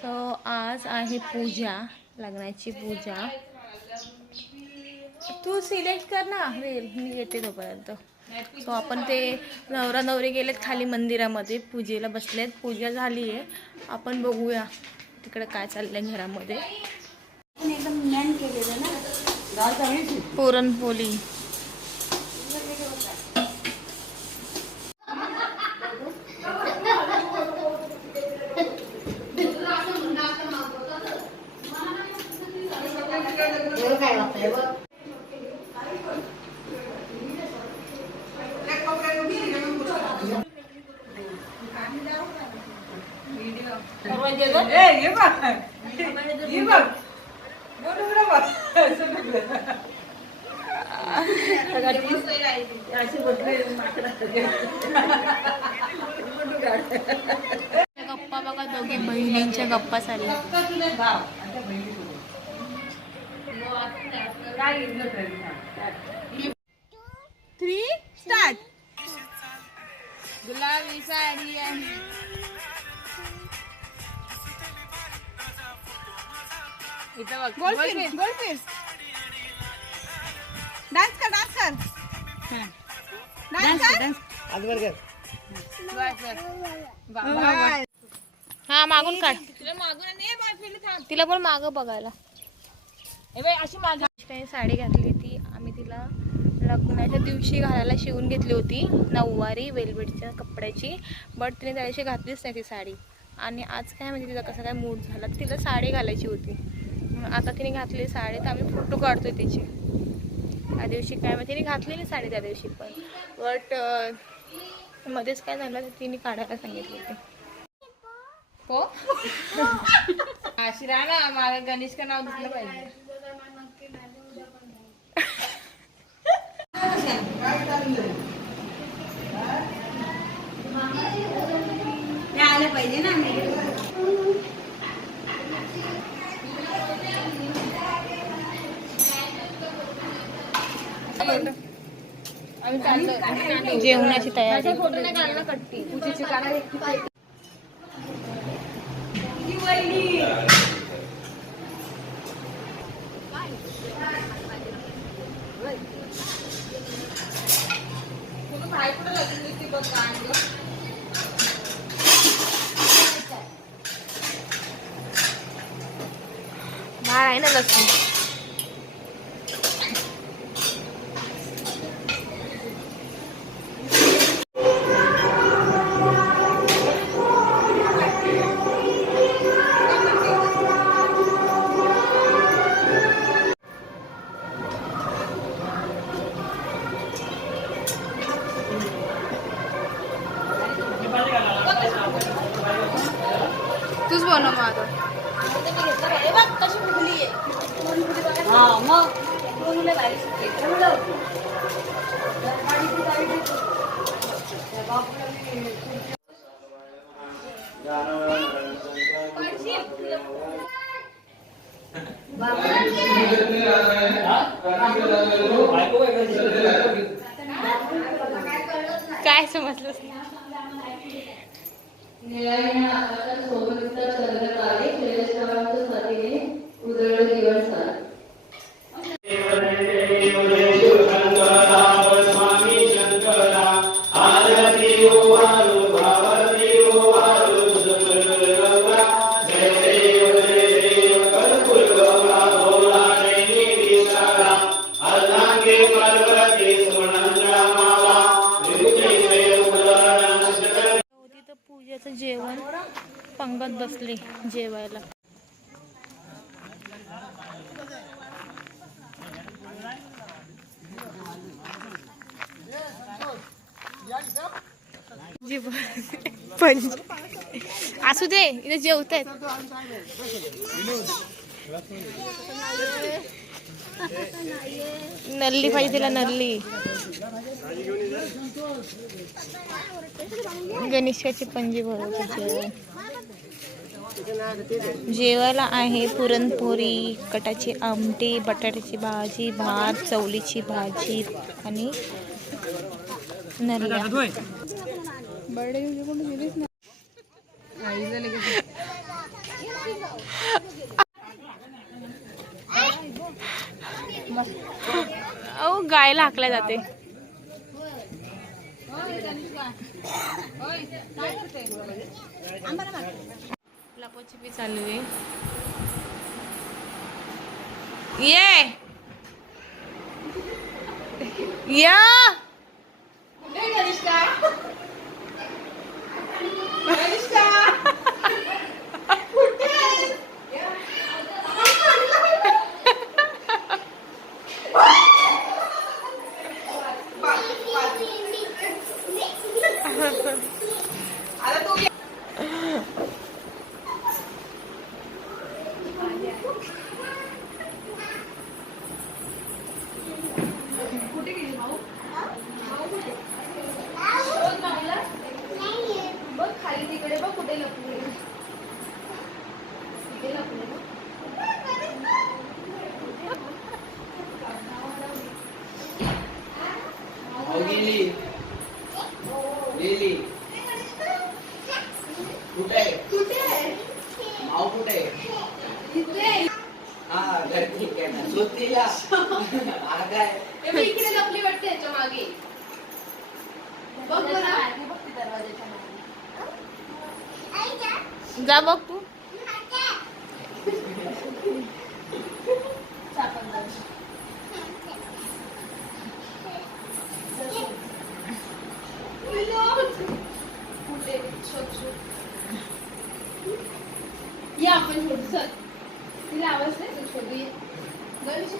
So आज आहे पूजा, लग्नाची पूजा. तू सिलेक्ट कर ना वेल, मी येते तोपर्यंत. सो आपण ते नवरा नवरी गेलेत खाली मंदिरामध्ये, पूजेला बसलेत. पूजा झाली आहे. आपण बघूया तिकडे काय चाललंय घरामध्ये. पुरणपोळी, गप्पा बघा, दोघी बहिणींच्या गप्पा चालल्या. 3 स्टार्ट. गुलाबी साडी आहे. इथं बघ, गोलफिश. डान्स कर, डान्स कर, डान्स कर. हा मागून काढ. तिला पण मागं बघायला. अशी काही साडी घातली ती आम्ही तिला लग्नाच्या दिवशी घालायला शिवून घेतली होती, नऊवारी वेलवेटच्या कपड्याची. बट तिने त्या दिवशी घातलीच नाही ती साडी. आणि आज काय म्हणजे तिचा कसा काय मूड झाला, तिला साडी घालायची होती. आता तिने घातली साडी, तर आम्ही फोटो काढतोय तिचे. त्या दिवशी काय म्हणजे तिने घातलेली साडी त्या दिवशी पण, बट मध्येच काय झालं तर तिने काढायला सांगितली होती. हो अशी राहा, मला गणेश का नाव दिसलं पाहिजे. आलं पाहिजे ना. जेवणाची तयारी. फोटो नाही काढला कट्टी पूजेची काढायला. बाळ आहे ना लक्ष्मी. तूच बनव मग आता. कशी फुगली आहे. मग काय समजलं. पूजेचं जेवण पंगत बसली जेवायला. असू दे, इथे जेवतायत. नल्ली पाहिजे तिला, नल्ली. गणेशाची पंजी भरवते जेवण. जेवायला आहे पुरणपोळी, कटाची आमटी, बटाट्याची भाजी, भात, चवलीची भाजी आणि नरल्या. अहो गायला हाकल्या जाते. लपाछपी चालू आहे. ये या इकडे लपली वाटते याच्या मागे. बघ जा बघ तू. या आपण छोटू सर तिला आवाज नाही छोटू ये गणेश